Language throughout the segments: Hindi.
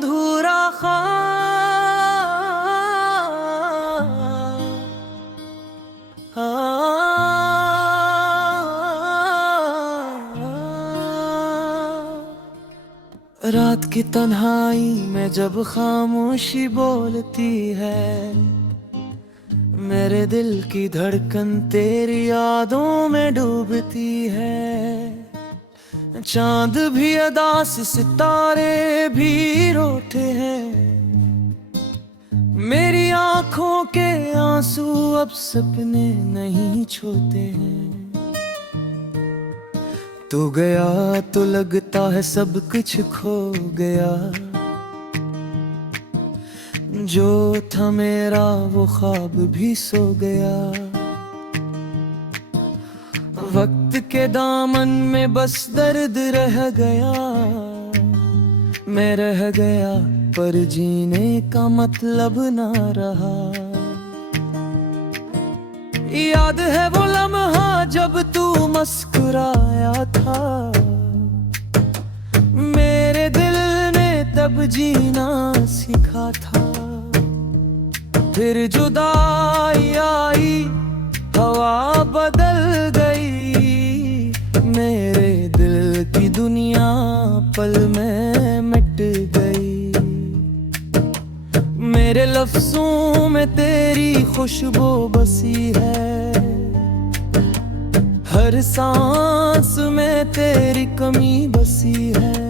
अधूरा रात की तन्हाई में जब खामोशी बोलती है, मेरे दिल की धड़कन तेरी यादों में डूबती है। चांद भी उदास, सितारे भी रोते हैं, मेरी आंखों के आंसू अब सपने नहीं छूते हैं। तू गया तो लगता है सब कुछ खो गया, जो था मेरा वो ख्वाब भी सो गया। वक्त के दामन में बस दर्द रह गया, मैं रह गया पर जीने का मतलब ना रहा। याद है वो लम्हा जब तू मुस्कुराया था, मेरे दिल ने तब जीना सीखा था। फिर जुदाई आई, हवा बदल गई, मेरे दिल की दुनिया पल में मिट गई। मेरे लफ्जों में तेरी खुशबू बसी है, हर सांस में तेरी कमी बसी है।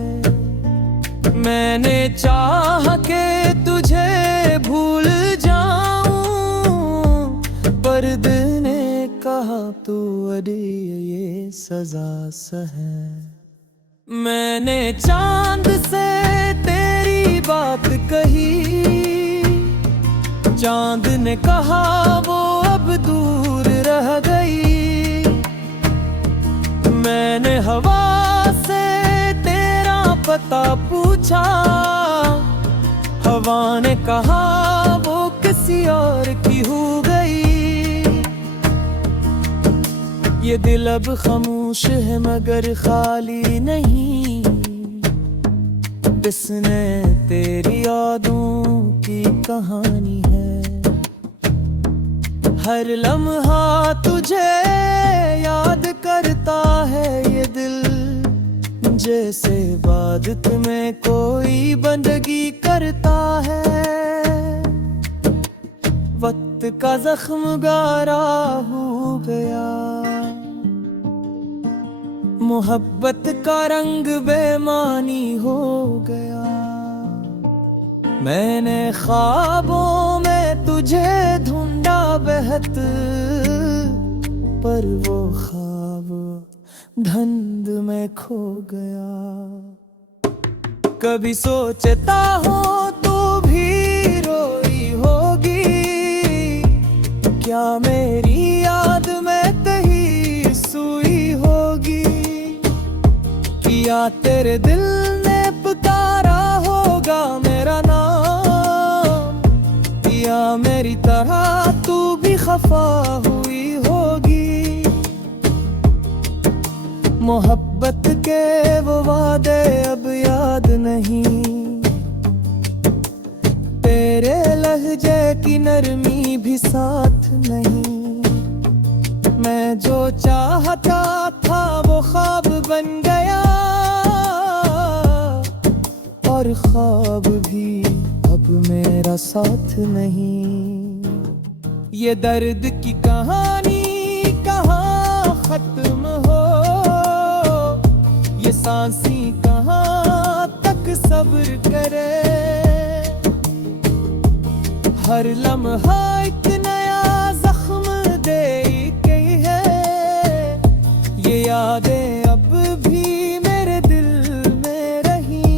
मैंने चाहा के तुझे भूल जाऊं, पर दिल ने कहा तू अरे ये सजा सहे। मैंने चांद से तेरी बात कही, चांद ने कहा वो अब दूर रह गई। मैंने हवा से तेरा पता पूछा, हवा ने कहा वो किसी और की हो गई। ये दिल अब खामोश है मगर खाली नहीं, इसने तेरी यादों की कहानी है। हर लम्हा तुझे याद करता है ये दिल, जैसे इबादत में कोई बंदगी करता है। वक्त का जख्म गारा हो गया, मोहब्बत का रंग बेमानी हो गया। मैंने ख्वाबों में तुझे ढूंढा बेहद, पर वो ख्वाब धुंध में खो गया। कभी सोचता हो तो भी रोई होगी, क्या मेरी याद में कहीं सोई होगी। या तेरे दिल ने पुकारा होगा मेरा नाम, या मेरी तरह तू भी खफा हुई होगी। मोहब्बत के वो वादे अब याद नहीं, तेरे लहजे की नरमी भी साथ नहीं। मैं जो चाहता था वो ख्वाब बन गया, और ख्वाब भी अब मेरा साथ नहीं। ये दर्द की कहानी कहाँ खत्म हो, ये सांसी कहाँ तक सब्र करे। हर लम्हा एक नया जख्म दे गई है, ये यादें अब भी मेरे दिल में रही।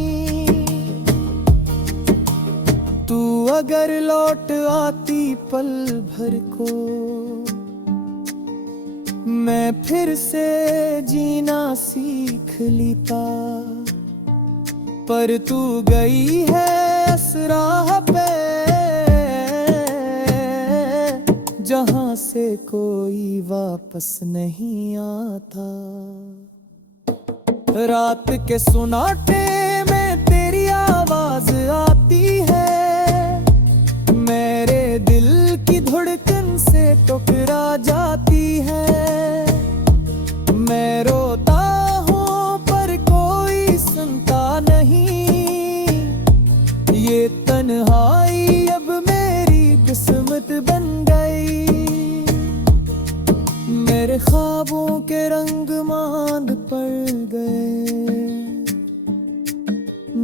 तू अगर लौट आती पल भर को, मैं फिर से जीना सीख लेता। पर तू गई है इस राह पे, जहां से कोई वापस नहीं आता। रात के सुनाटे में तेरी आवाज आ आती है, मेरे दिल की धड़कन से टकरा जाती है। मैं रोता हूँ पर कोई सुनता नहीं, ये तन्हाई अब मेरी किस्मत बन गई। मेरे ख्वाबों के रंग मांद पड़ गए,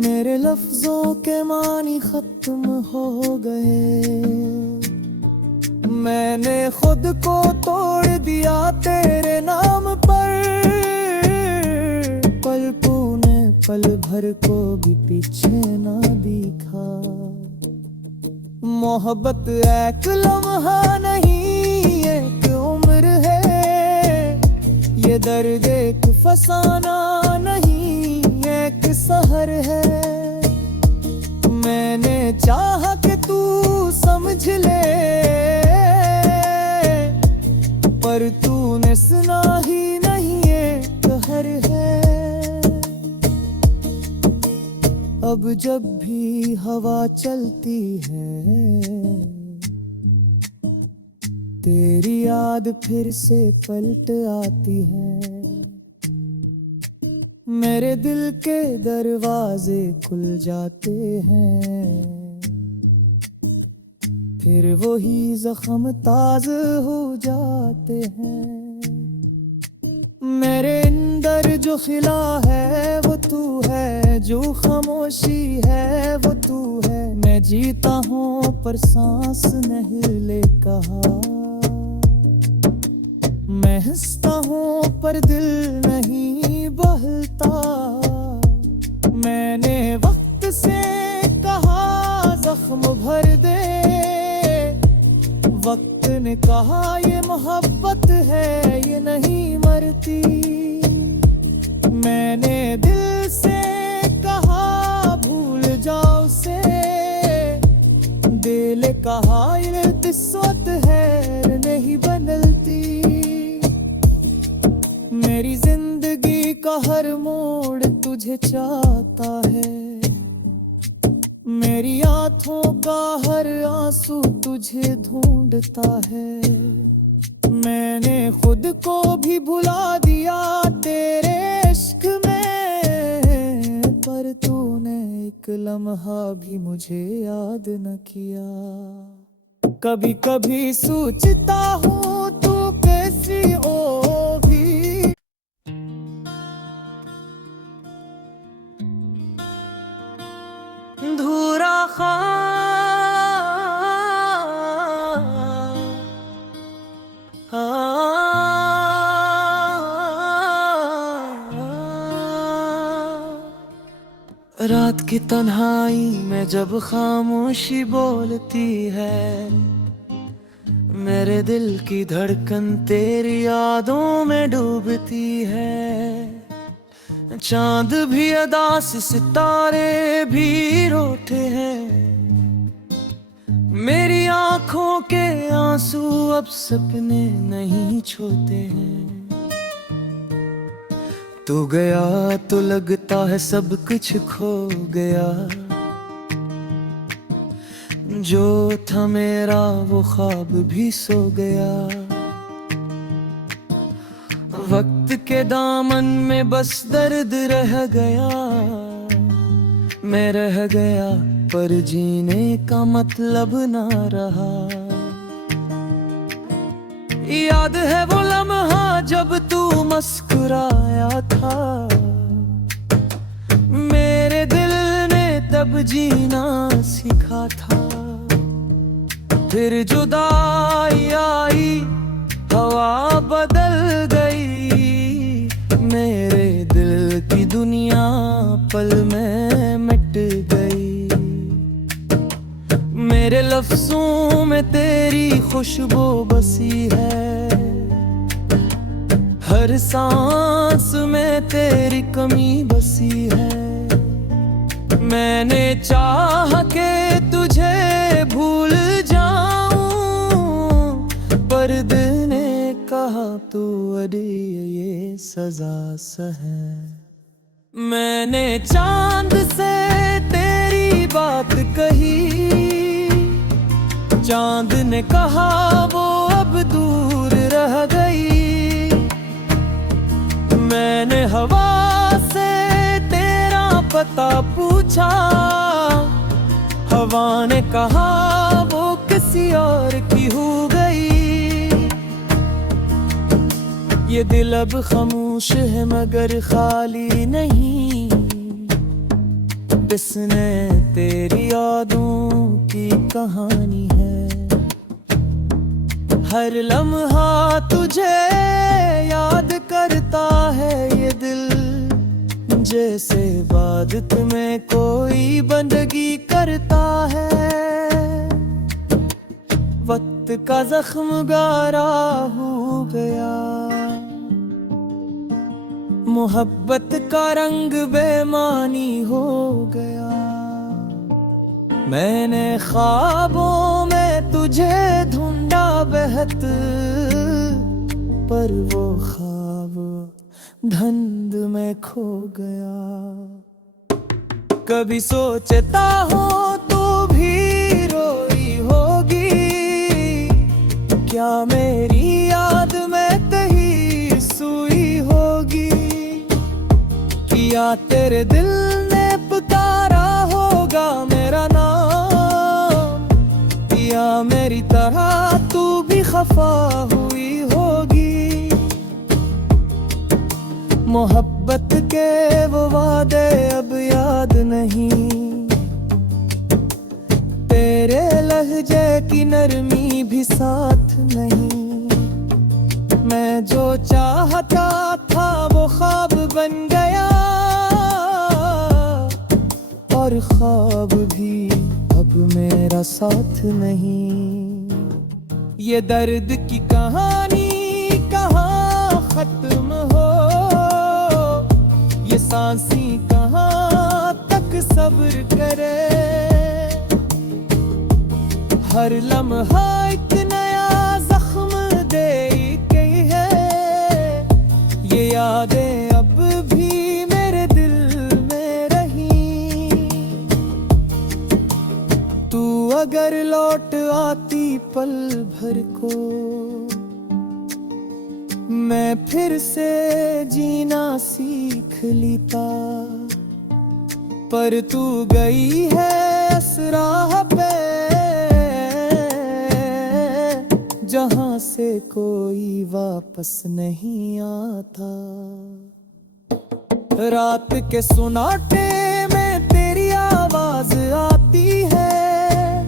मेरे लफ्जों के मानी खत्म हो गए। मैंने खुद को तोड़ दिया तेरे नाम पर, पल तूने पल भर को भी पीछे ना दिखा। मोहब्बत एक लम्हा नहीं एक उम्र है, ये दर्द एक फसाना नहीं एक सहर है। मैंने चाहा कि तू समझ ले, पर तूने सुना ही नहीं ये कहर है। अब जब भी हवा चलती है, तेरी याद फिर से पलट आती है। मेरे दिल के दरवाजे खुल जाते हैं, फिर वही जख्म ताज़ा हो जाते हैं। मेरे अंदर जो खिला है वो तू है, जो खामोशी है वो तू है। मैं जीता हूँ पर सांस नहीं ले कहा, मैं हंसता हूँ पर दिल नहीं बहलता। मैंने वक्त से कहा जख्म भर दे, वक्त ने कहा ये मोहब्बत है ये नहीं मरती। मैंने दिल से कहा भूल जाओ उसे, दिल कहा ये किस्मत है नहीं बदलती। मेरी जिंदगी का हर मोड़ तुझे चाहता है, मेरी आंखों का हर आंसू तुझे ढूंढता है। मैंने खुद को भी भुला दिया तेरे इश्क में, पर तूने एक लम्हा भी मुझे याद न किया। कभी कभी सोचता हूँ तू कैसी होगी, धूरा रात की तन्हाई में जब खामोशी बोलती है, मेरे दिल की धड़कन तेरी यादों में डूबती है। चांद भी अदास सितारे भी रोते हैं, मेरी आंखों के आंसू अब सपने नहीं छोते हैं। तू गया तो लगता है सब कुछ खो गया, जो था मेरा वो ख्वाब भी सो गया। वक्त के दामन में बस दर्द रह गया, मैं रह गया पर जीने का मतलब ना रहा। याद है वो लम्हा जब तू मुस्कुराया था, मेरे दिल ने तब जीना सीखा था। फिर जुदाई आई, हवा बदल गई, मेरे दिल की दुनिया पल में मिट गई। मेरे लफ्जों में तेरी खुशबू बसी है, हर सांस में तेरी कमी बसी है। मैंने चाहा के तुझे भूल जाऊं, पर दिल ने कहा तू अरे ये सजा सहे। मैंने चांद से तेरी बात कही, चांद ने कहा वो अब दूर रह गई। मैंने हवा से तेरा पता पूछा, हवा ने कहा वो किसी और की हो गई। ये दिल अब खामोश है मगर खाली नहीं, इसने तेरी यादों की कहानी है। हर लम्हा तुझे याद करता है ये दिल, जैसे इबादत में कोई बंदगी करता है। वक्त का जख्म गारा हो गया, मोहब्बत का रंग बेमानी हो गया। मैंने ख्वाबों में तुझे ढूंढा बेहद, पर वो ख्वाब धुंध में खो गया। कभी सोचता हो तो भी रोई होगी, क्या मेरी याद में कहीं सुई होगी। या तेरे दिल ने पुकारा होगा मेरा नाम, या मेरी तरह तू भी खफा हुई होगी। मोहब्बत के वो वादे अब याद नहीं, तेरे लहजे की नरमी भी साथ नहीं। मैं जो चाहता था वो ख्वाब बन गया, और ख्वाब भी अब मेरा साथ नहीं। ये दर्द की कहानी कहाँ खत्म हो, ये सांसी कहाँ तक सब्र करे। हर लम्हा एक नया जख्म दे गई है, ये यादें अब भी मेरे दिल में रही। तू अगर लौट आती पल भर को, मैं फिर से जीना सीख लेता। पर तू गई है इस राह पे जहां से कोई वापस नहीं आता। रात के सुनाटे में तेरी आवाज आती है,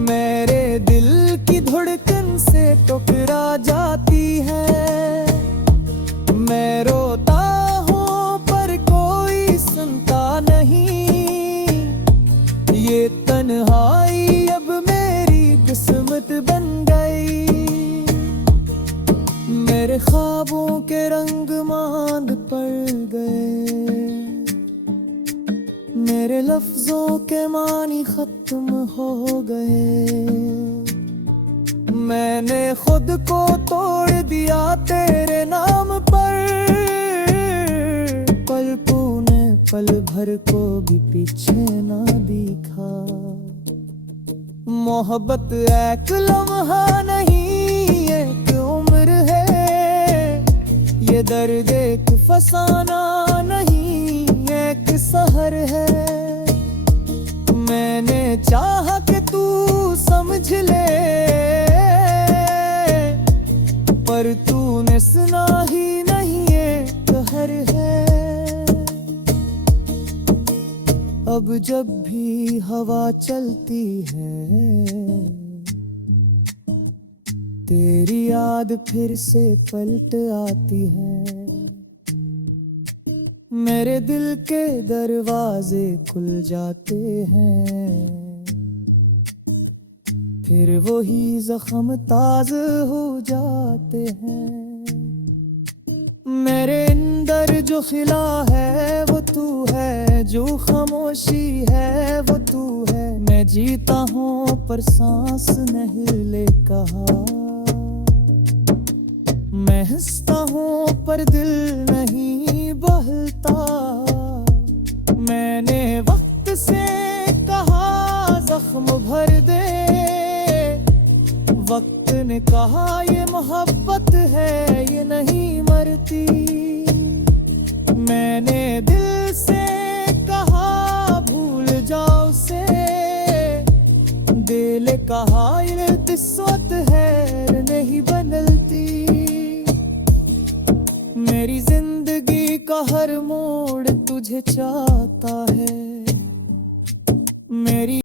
मेरे दिल की धड़कन से टकरा जाती है। मैं रोता हूँ पर कोई सुनता नहीं, ये तन्हाई अब मेरी किस्मत बन गई। मेरे ख्वाबों के रंग मांद पड़ गए, मेरे लफ्जों के मानी खत्म हो गए। मैंने खुद को तोड़ दिया तेरे नाम पर, पल तूने पल भर को भी पीछे ना दिखा। मोहब्बत एक लम्हा नहीं एक उम्र है, ये दर्द एक फसाना नहीं एक सहर है। मैंने चाहा कि तू समझ ले, पर तूने सुना ही नहीं ये कहर है। अब जब भी हवा चलती है, तेरी याद फिर से पलट आती है। मेरे दिल के दरवाजे खुल जाते हैं, फिर वही जख्म ताज़ हो जाते हैं। मेरे अंदर जो खिला है वो तू है, जो खामोशी है वो तू है। मैं जीता हूँ पर सांस नहीं ले कहा, मैं हंसता हूँ पर दिल नहीं बहलता। मैंने वक्त से कहा ने कहा ये मोहब्बत है, ये नहीं मरती। मैंने दिल से कहा भूल जाओ उसे, दिल कहा ये किस्मत है नहीं बदलती। मेरी जिंदगी का हर मोड़ तुझे चाह